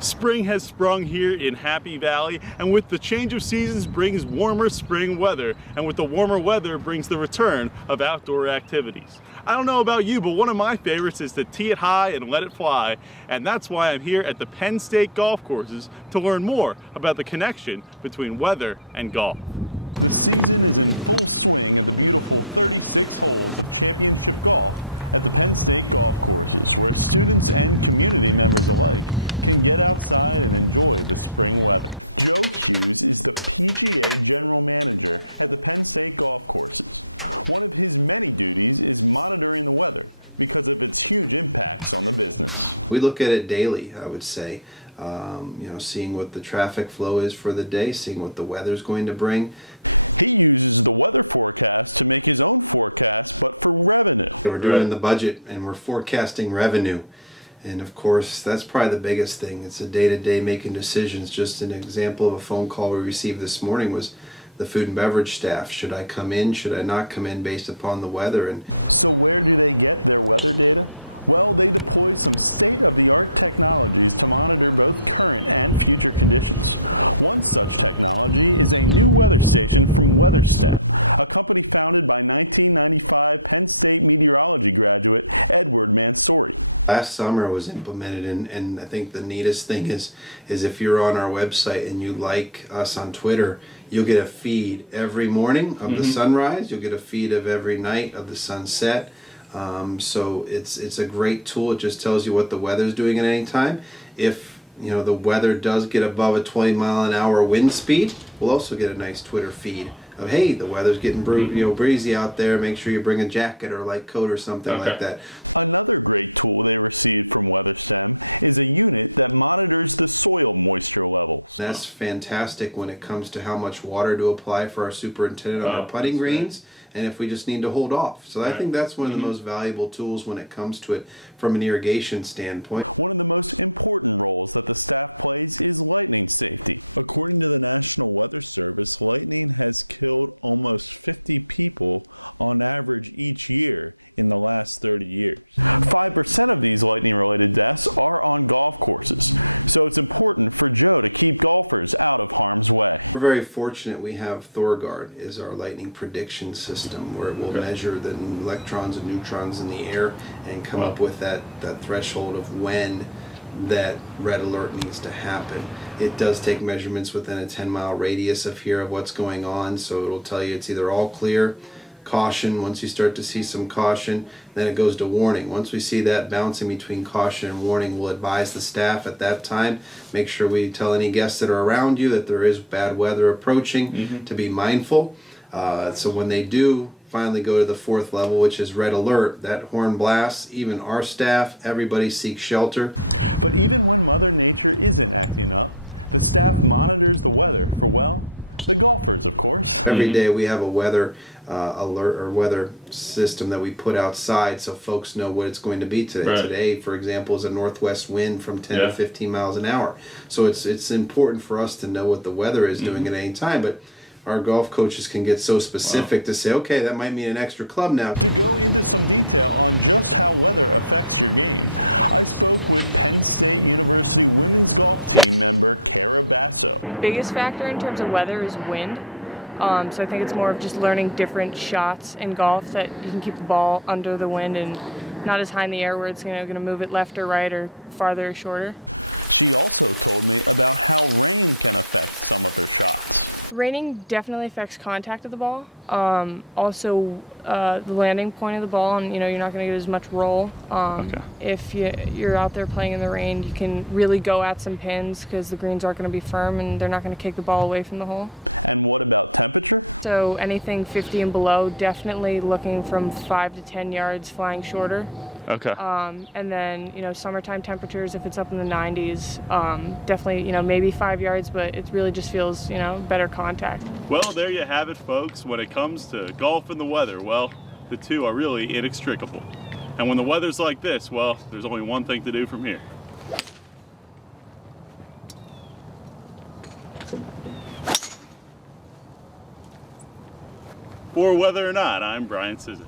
Spring has sprung here in Happy Valley, and with the change of seasons brings warmer spring weather, and with the warmer weather brings the return of outdoor activities. I don't know about you, but one of my favorites is to tee it high and let it fly, and that's why I'm here at the Penn State golf courses to learn more about the connection between weather and golf. We look at it daily, I would say. Seeing what the traffic flow is for the day, seeing what the weather's going to bring. We're doing the budget and we're forecasting revenue. And of course, that's probably the biggest thing. It's a day-to-day making decisions. Just an example of a phone call we received this morning was the food and beverage staff. Should I come in? Should I not come in based upon the weather? And last summer was implemented, and I think the neatest thing is if you're on our website and you like us on Twitter, you'll get a feed every morning of the sunrise. You'll get a feed of every night of the sunset. So it's a great tool. It just tells you what the weather's doing at any time. If the weather does get above a 20-mile-an-hour wind speed, we'll also get a nice Twitter feed of, hey, the weather's getting breezy out there. Make sure you bring a jacket or a light coat or something like that. That's fantastic when it comes to how much water to apply for our superintendent on our putting greens, and if we just need to hold off. So I think that's one of the most valuable tools when it comes to it from an irrigation standpoint. We're very fortunate we have ThorGuard is our lightning prediction system, where it will measure the electrons and neutrons in the air and come up with that threshold of when that red alert needs to happen. It does take measurements within a 10-mile radius of here of what's going on, so it'll tell you it's either all clear, caution. Once you start to see some caution, then it goes to warning. Once we see that bouncing between caution and warning, we'll advise the staff at that time. Make sure we tell any guests that are around you that there is bad weather approaching to be mindful. So when they do finally go to the fourth level, which is red alert, that horn blasts, even our staff, everybody seeks shelter. Every day we have a weather alert or weather system that we put outside so folks know what it's going to be today. Today, for example, is a northwest wind from 10 to 15 miles an hour. So it's important for us to know what the weather is doing at any time. But our golf coaches can get so specific to say, okay, that might mean an extra club now. Biggest factor in terms of weather is wind. So I think it's more of just learning different shots in golf that you can keep the ball under the wind and not as high in the air where it's going to move it left or right or farther or shorter. Raining definitely affects contact of the ball. Also, the landing point of the ball, and you're not going to get as much roll. If you're out there playing in the rain, you can really go at some pins because the greens aren't going to be firm and they're not going to kick the ball away from the hole. So anything 50 and below, definitely looking from 5 to 10 yards flying shorter. And then, summertime temperatures, if it's up in the 90s, definitely, maybe 5 yards, but it really just feels, better contact. Well, there you have it, folks. When it comes to golf and the weather, well, the two are really inextricable. And when the weather's like this, well, there's only one thing to do from here. For Weather or Not, I'm Brian Cizek.